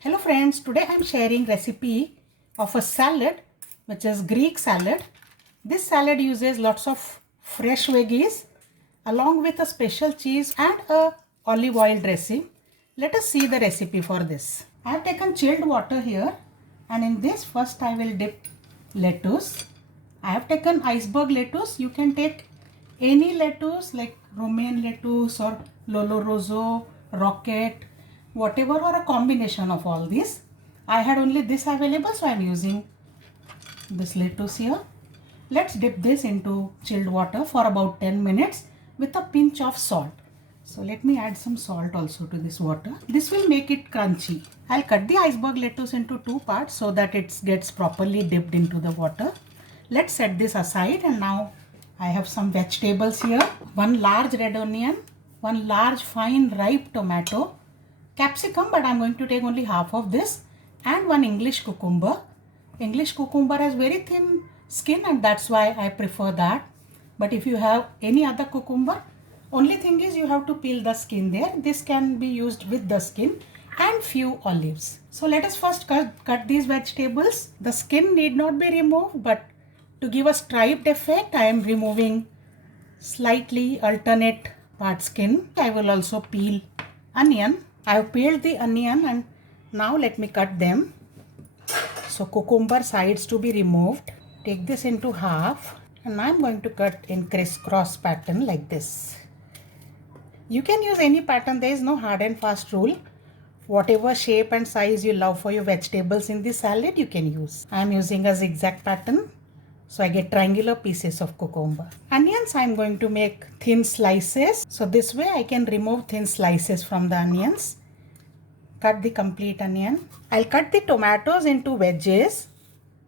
Hello friends, today I am sharing recipe of a salad which is Greek salad. This salad uses lots of fresh veggies along with a special cheese and a olive oil dressing. Let us see the recipe for this. I have taken chilled water here and in this first I will dip lettuce. I have taken iceberg lettuce. You can take any lettuce like romaine lettuce or lolo rosso, rocket, whatever, or a combination of all these. I had only this available, so I am using this lettuce here. Let's dip this into chilled water for about 10 minutes with a pinch of salt. So let me add some salt also to this water. This will make it crunchy. I'll cut the iceberg lettuce into two parts so that it gets properly dipped into the water. Let's set this aside, and now I have some vegetables here. One large red onion, one large fine ripe tomato, capsicum, but I'm going to take only half of this, and one English cucumber. English cucumber has very thin skin and that's why I prefer that. But if you have any other cucumber, only thing is you have to peel the skin there. This can be used with the skin, and few olives. So let us first cut these vegetables. The skin need not be removed, but to give a striped effect, I am removing slightly alternate part skin. I will also peel onion. I have peeled the onion and now let me cut them. So cucumber sides to be removed. Take this into half and I am going to cut in crisscross pattern like this. You can use any pattern. There is no hard and fast rule. Whatever shape and size you love for your vegetables in this salad, you can use. I am using a zigzag pattern. So I get triangular pieces of cucumber. Onions I am going to make thin slices. So this way I can remove thin slices from the onions. Cut the complete onion. I'll cut the tomatoes into wedges.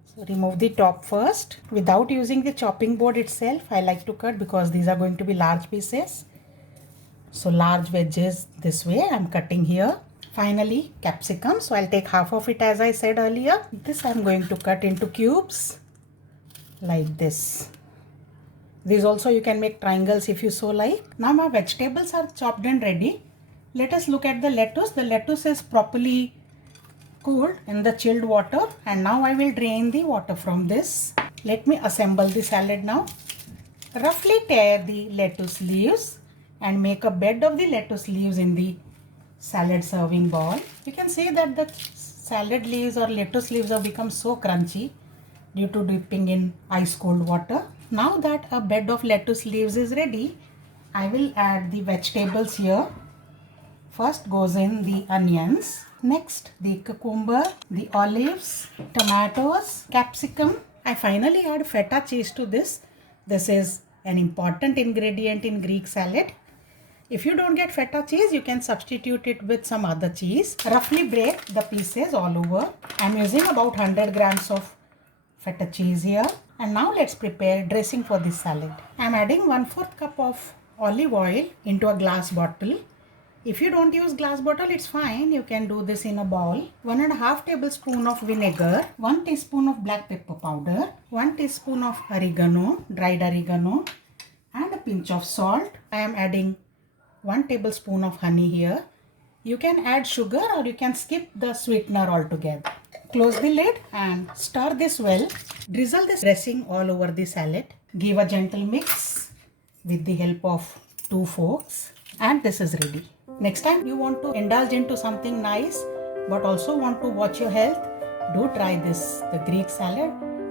So remove the top first. Without using the chopping board itself, I like to cut because these are going to be large pieces. So large wedges this way I'm cutting here. Finally capsicum. So I'll take half of it as I said earlier. This I'm going to cut into cubes like this. These also you can make triangles if you so like. Now my vegetables are chopped and ready. Let us look at the lettuce. The lettuce is properly cooled in the chilled water, and now I will drain the water from this. Let me assemble the salad now. Roughly tear the lettuce leaves and make a bed of the lettuce leaves in the salad serving bowl. You can see that the salad leaves or lettuce leaves have become so crunchy due to dipping in ice cold water. Now that a bed of lettuce leaves is ready, I will add the vegetables here. First goes in the onions, next the cucumber, the olives, tomatoes, capsicum. I finally add feta cheese to this. This is an important ingredient in Greek salad. If you don't get feta cheese, you can substitute it with some other cheese. Roughly break the pieces all over. I'm using about 100 grams of feta cheese here. And now let's prepare dressing for this salad. I'm adding 1/4 cup of olive oil into a glass bottle. If you don't use glass bottle, it's fine. You can do this in a bowl. 1.5 tablespoon of vinegar, 1 teaspoon of black pepper powder, 1 teaspoon of oregano, dried oregano, and a pinch of salt. I am adding 1 tablespoon of honey here. You can add sugar or you can skip the sweetener altogether. Close the lid and stir this well. Drizzle this dressing all over the salad. Give a gentle mix with the help of 2 forks, and this is ready. Next time you want to indulge into something nice but also want to watch your health, do try this, the Greek salad.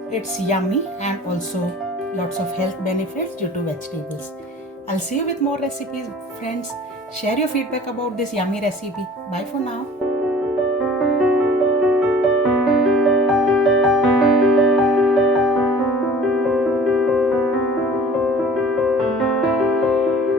It's yummy and also lots of health benefits due to vegetables. I'll see you with more recipes, friends. Share your feedback about this yummy recipe. Bye for now.